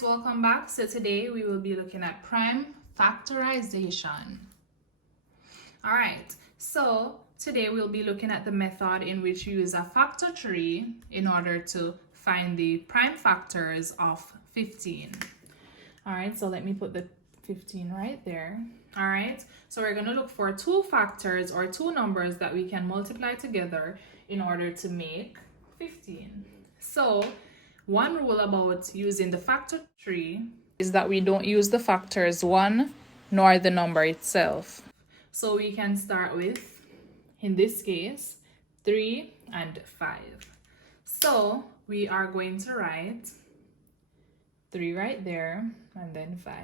guys, welcome back. So today we will be looking at prime factorization. All right, so today we'll be looking at the method in which you use a factor tree in order to find the prime factors of 15. All right, so let me put the 15 right there. All right, so we're going to look for two factors or two numbers that we can multiply together in order to make 15. So one rule about using the factor tree is that we don't use the factors 1 nor the number itself. So we can start with, in this case, 3 and 5. So we are going to write 3 right there and then 5.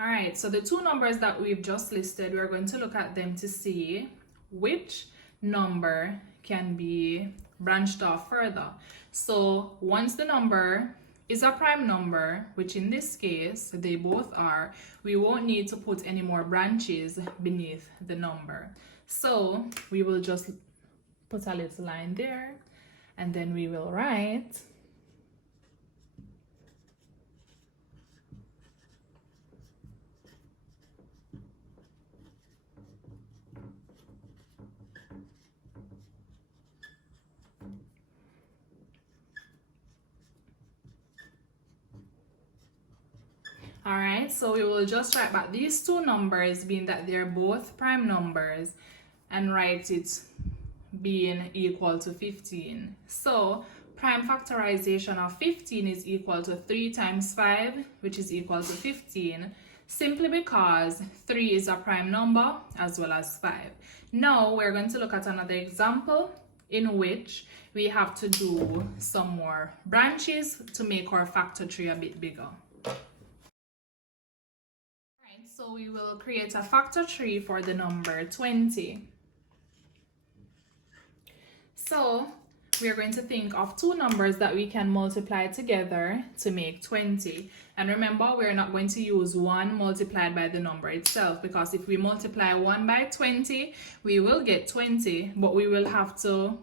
All right, so the two numbers that we've just listed, we're going to look at them to see which number can be branched off further. So once the number is a prime number, which in this case they both are, we won't need to put any more branches beneath the number. So we will just put a little line there and then we will write all right, so we will just write back these two numbers being that they're both prime numbers and write it being equal to 15. So prime factorization of 15 is equal to 3 times 5, which is equal to 15, simply because 3 is a prime number as well as 5. Now we're going to look at another example in which we have to do some more branches to make our factor tree a bit bigger. So we will create a factor tree for the number 20. So we are going to think of two numbers that we can multiply together to make 20. And remember, we're not going to use 1 multiplied by the number itself, because if we multiply 1 by 20, we will get 20, but we will have to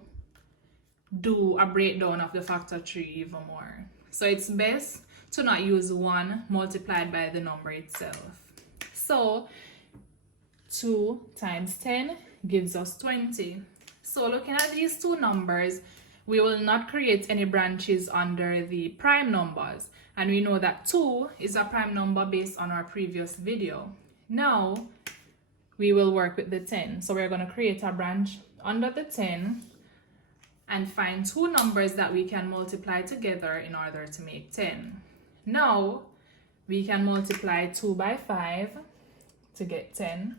do a breakdown of the factor tree even more. So it's best to not use 1 multiplied by the number itself. So 2 times 10 gives us 20. So looking at these two numbers, we will not create any branches under the prime numbers. And we know that 2 is a prime number based on our previous video. Now we will work with the 10. So we're going to create a branch under the 10 and find two numbers that we can multiply together in order to make 10. Now we can multiply 2 by 5 to get 10,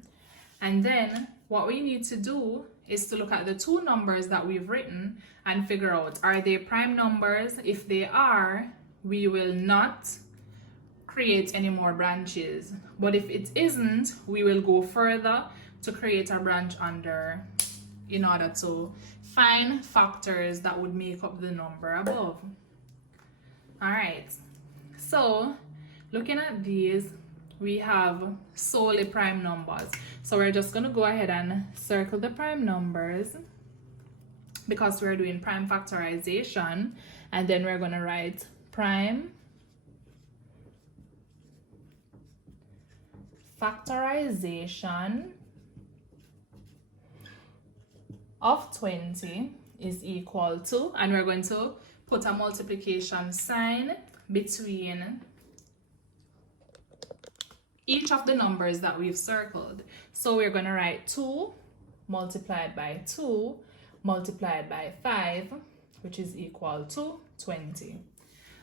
and then what we need to do is to look at the two numbers that we've written and figure out, are they prime numbers? If they are, we will not create any more branches, but if it isn't, we will go further to create a branch under in order to find factors that would make up the number above. All right, so looking at these, we have solely prime numbers. So we're just going to go ahead and circle the prime numbers because we're doing prime factorization, and then we're going to write prime factorization of 20 is equal to, and we're going to put a multiplication sign between each of the numbers that we've circled. So we're going to write 2 multiplied by 2 multiplied by 5, which is equal to 20.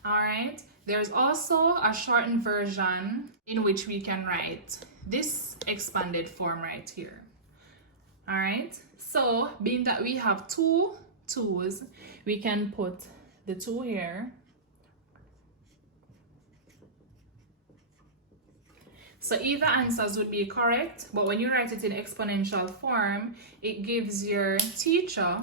All right, there's also a shortened version in which we can write this expanded form right here. All right, so being that we have two 2's, we can put the 2 here. So either answers would be correct, but when you write it in exponential form, it gives your teacher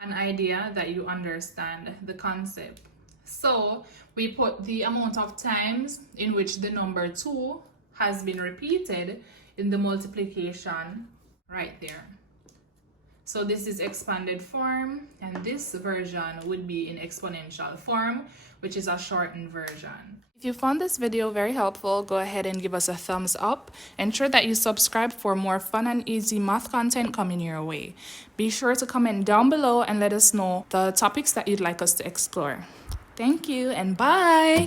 an idea that you understand the concept. So we put the amount of times in which the number 2 has been repeated in the multiplication right there. So this is expanded form, and this version would be in exponential form, which is a shortened version. If you found this video very helpful, go ahead and give us a thumbs up. Ensure that you subscribe for more fun and easy math content coming your way. Be sure to comment down below and let us know the topics that you'd like us to explore. Thank you and bye!